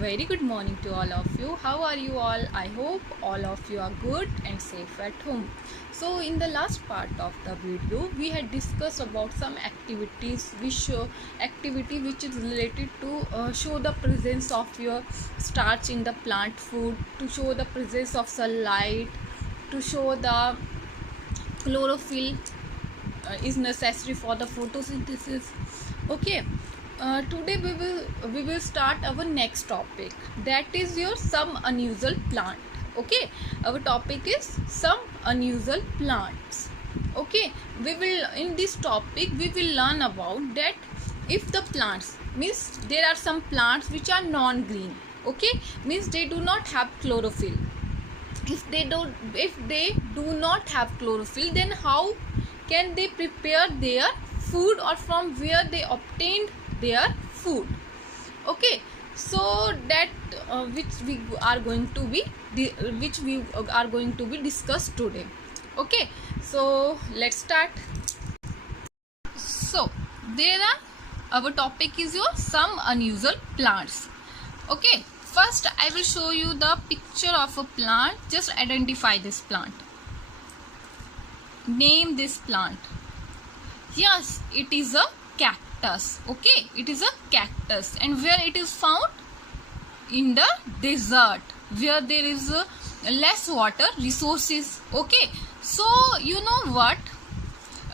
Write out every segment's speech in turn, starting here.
very good morning to all of you. How are you all? I hope all of you are good and safe at home. So in the last part of the video, we had discussed about some activities which is related to show the presence of your starch in the plant food, to show the presence of sunlight, to show the chlorophyll is necessary for the photosynthesis. Okay. Today we will start our next topic, that is your some unusual plant. Okay, our topic is some unusual plants. Okay, we will in this topic we will learn about that if the plants means there are some plants which are non-green. Okay, means they do not have chlorophyll. If they do not have chlorophyll, then how can they prepare their food, or from where they obtained their food? Okay, so that which we are going to be discussed today. Okay, so let's start. So our topic is your some unusual plants. Okay, first I will show you the picture of a plant. Just identify this plant, name this plant. Yes, it is a cactus. Okay, it is a cactus. And where it is found? In the desert, where there is less water resources. Okay, so you know what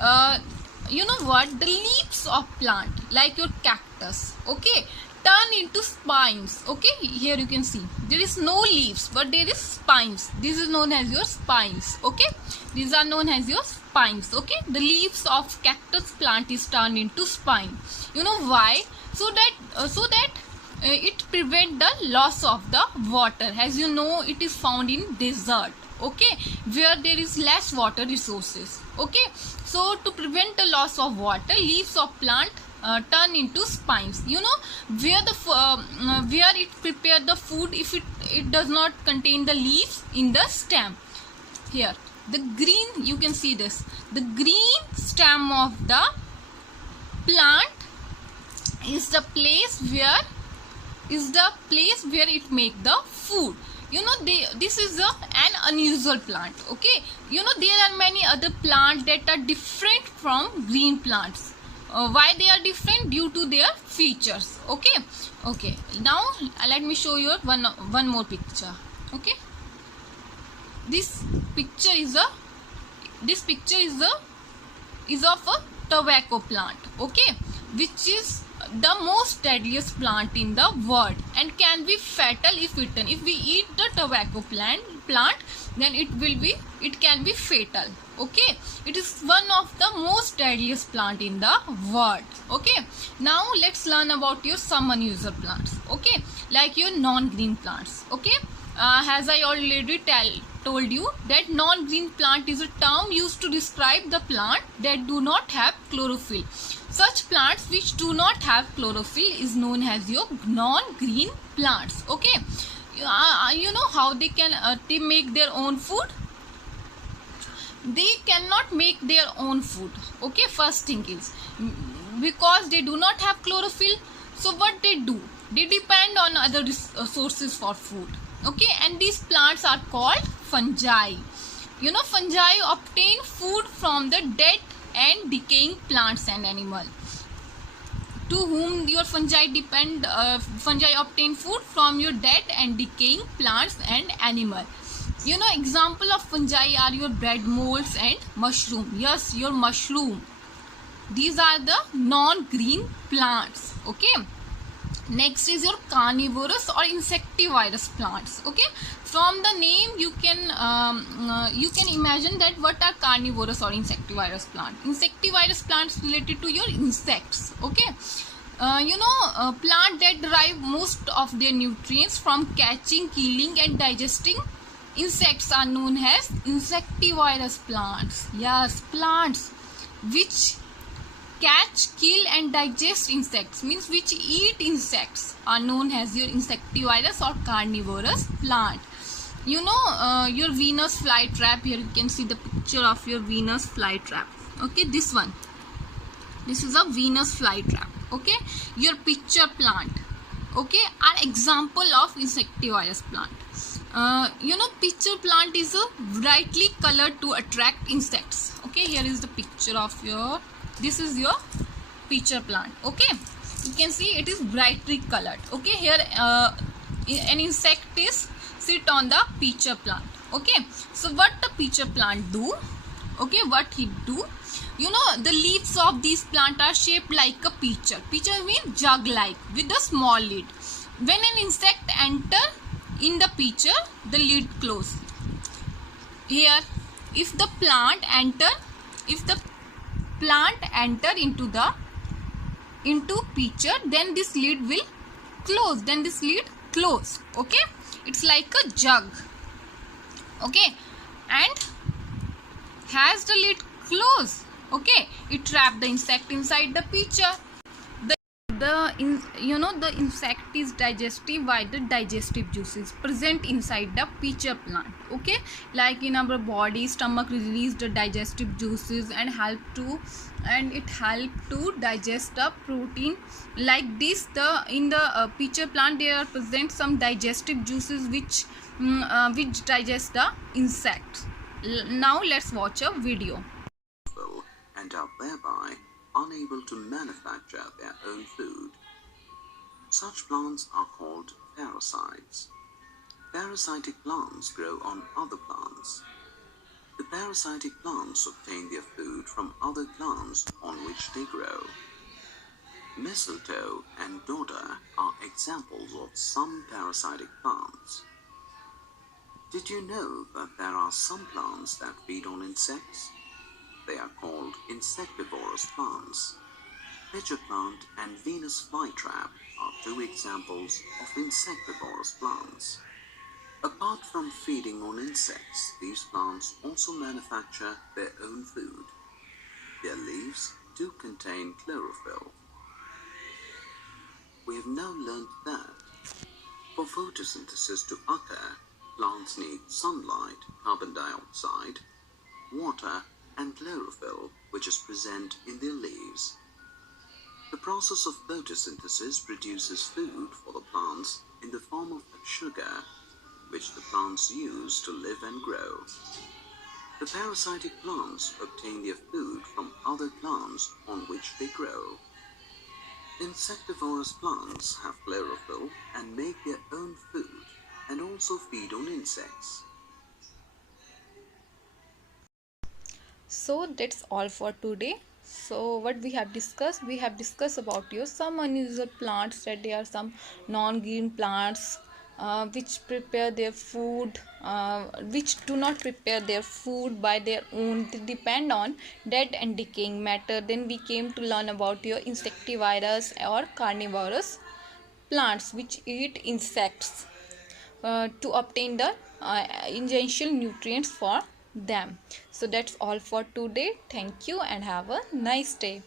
the leaves of plant like your cactus, okay, turn into spines. Okay, here you can see there is no leaves but there is spines. This is known as your spines. Okay, these are known as your spines. Okay, the leaves of cactus plant is turned into spine. You know why? So that it prevent the loss of the water. As you know, it is found in desert. Okay, where there is less water resources. Okay, so to prevent the loss of water, leaves of plant turn into spines. You know where where it prepare the food if it does not contain the leaves in the stem. Here the green, you can see this, the green stem of the plant is the place where it make the food. You know, this is an unusual plant. Okay, you know there are many other plants that are different from green plants. Why they are different? Due to their features. Okay, now let me show you one more picture. Okay, this picture is of a tobacco plant. Okay, which is the most deadliest plant in the world and can be fatal if eaten. If we eat the tobacco plant, then it can be fatal. Okay, it is one of the most deadliest plant in the world. Okay, now let's learn about your some unusual plants. Okay, like your non-green plants. Okay, as I already told you that non-green plant is a term used to describe the plant that do not have chlorophyll. Such plants which do not have chlorophyll is known as your non-green plants. Okay, you know how they can they make their own food? They cannot make their own food. Okay, first thing is because they do not have chlorophyll. So what they do? They depend on other sources for food. Okay, and these plants are called fungi. You know, fungi obtain food from the dead and decaying plants and animals. To whom your fungi depend? Fungi obtain food from your dead and decaying plants and animals. You know, example of fungi are your bread molds and mushroom. Yes, your mushroom. These are the non-green plants. Okay. Next is your carnivorous or insectivorous plants. Okay, from the name you can imagine that what are carnivorous or insectivorous plants. Insectivorous plants related to your insects. Okay, plant that derive most of their nutrients from catching, killing and digesting insects are known as insectivorous plants. Yes, plants which catch, kill and digest insects, means which eat insects, are known as your insectivorous or carnivorous plant. You know, your Venus flytrap, here you can see the picture of your Venus flytrap. Okay, this one, this is a Venus flytrap. Okay, your pitcher plant. okay, are example of insectivorous plant. Pitcher plant is brightly colored to attract insects. Okay, here is the picture of this is your pitcher plant. Okay, you can see it is brightly colored. Okay, here an insect is sit on the pitcher plant. Okay, so what the pitcher plant do? Okay, what he do? The leaves of these plant are shaped like a pitcher. Pitcher means jug like with a small lid. When an insect enter in the pitcher, the lid close. Here, if the plant enter into pitcher, then this lid will close. Okay, it's like a jug. Okay, and has the lid closed. Okay, it trap the insect inside the pitcher. The insect is digestive by the digestive juices present inside the pitcher plant. Okay, like in our body, stomach release the digestive juices and it help to digest the protein. Like this, in the pitcher plant there are present some digestive juices which digest the insects. Now let's watch a video. And are thereby unable to manufacture their own food. Such plants are called parasites. Parasitic plants grow on other plants. The parasitic plants obtain their food from other plants on which they grow. Mistletoe and dodder are examples of some parasitic plants. Did you know that there are some plants that feed on insects? They are called insectivorous plants. Pitcher plant and Venus flytrap are two examples of insectivorous plants. Apart from feeding on insects, these plants also manufacture their own food. Their leaves do contain chlorophyll. We have now learned that for photosynthesis to occur, plants need sunlight, carbon dioxide, water, and chlorophyll, which is present in their leaves. The process of photosynthesis produces food for the plants in the form of sugar, which the plants use to live and grow. The parasitic plants obtain their food from other plants on which they grow. Insectivorous plants have chlorophyll and make their own food and also feed on insects. So that's all for today. So what we have discussed about some unusual plants, that there are some non-green plants which prepare their food, which do not prepare their food by their own. They depend on dead and decaying matter. Then we came to learn about your insectivorous or carnivorous plants which eat insects to obtain the essential nutrients for them. So that's all for today. Thank you and have a nice day.